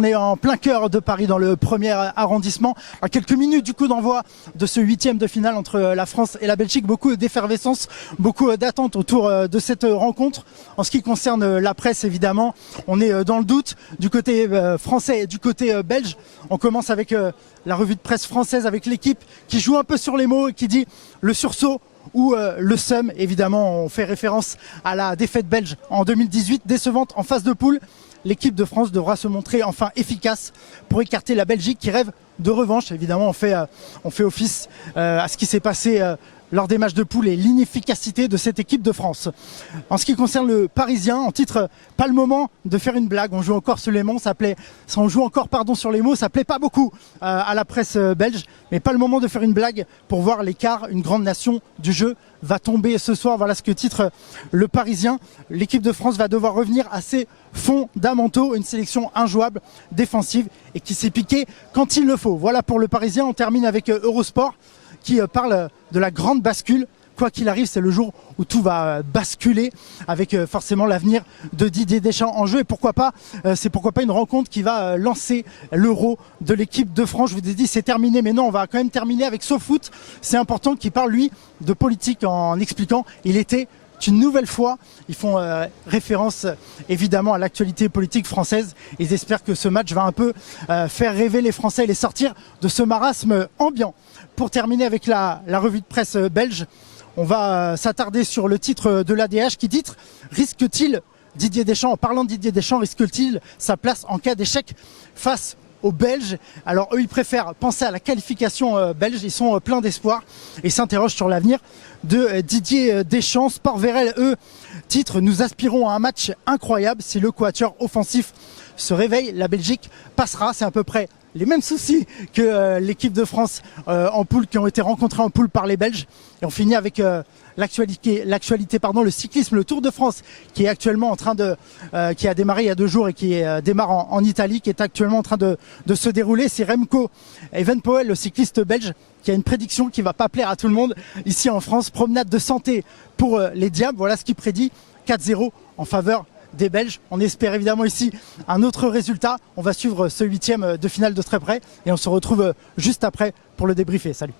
on est en plein cœur de Paris dans le premier arrondissement. À quelques minutes du coup d'envoi de ce huitième de finale entre la France et la Belgique. Beaucoup d'effervescence, beaucoup d'attentes autour de cette rencontre. En ce qui concerne la presse évidemment, on est dans le doute du côté français et du côté belge. On commence avec la revue de presse française avec l'équipe qui joue un peu sur les mots et qui dit le sursaut ou le seum. Évidemment, on fait référence à la défaite belge en 2018, décevante en phase de poule. L'équipe de France devra se montrer enfin efficace pour écarter la Belgique qui rêve de revanche. Évidemment, on fait office à ce qui s'est passé lors des matchs de poule et l'inefficacité de cette équipe de France. En ce qui concerne le Parisien, en titre, pas le moment de faire une blague. On joue encore sur les mots, on joue encore sur les mots, ça plaît pas beaucoup à la presse belge, mais pas le moment de faire une blague pour voir l'écart. Une grande nation du jeu va tomber ce soir. Voilà ce que titre le Parisien. L'équipe de France va devoir revenir à ses fondamentaux, une sélection injouable, défensive et qui s'est piquée quand il le faut. Voilà pour le Parisien. On termine avec Eurosport qui parle de la grande bascule. Quoi qu'il arrive, c'est le jour où tout va basculer avec forcément l'avenir de Didier Deschamps en jeu. Et pourquoi pas une rencontre qui va lancer l'Euro de l'équipe de France. Je vous ai dit c'est terminé, mais non, on va quand même terminer avec SoFoot. C'est important qu'il parle lui de politique en expliquant il était une nouvelle fois, ils font référence évidemment à l'actualité politique française. Ils espèrent que ce match va un peu faire rêver les Français et les sortir de ce marasme ambiant. Pour terminer avec la revue de presse belge, on va s'attarder sur le titre de l'ADH qui titre « Risque-t-il Didier Deschamps, en parlant de Didier Deschamps, risque-t-il sa place en cas d'échec face aux Belges ?» Alors eux, ils préfèrent penser à la qualification belge, ils sont pleins d'espoir et s'interrogent sur l'avenir de Didier Deschamps. Sport VRL, eux, titre « Nous aspirons à un match incroyable. Si le quatuor offensif se réveille, la Belgique passera ». C'est à peu près les mêmes soucis que l'équipe de France en poule, qui ont été rencontrés en poule par les Belges. Et on finit avec l'actualité, le cyclisme, le Tour de France qui est actuellement en train qui a démarré il y a 2 jours et qui démarre en Italie, qui est actuellement en train de se dérouler. C'est Remco Evenepoel, le cycliste belge, qui a une prédiction qui va pas plaire à tout le monde ici en France. Promenade de santé pour les Diables. Voilà ce qu'il prédit, 4-0 en faveur des Belges. On espère évidemment ici un autre résultat. On va suivre ce huitième de finale de très près et on se retrouve juste après pour le débriefer. Salut.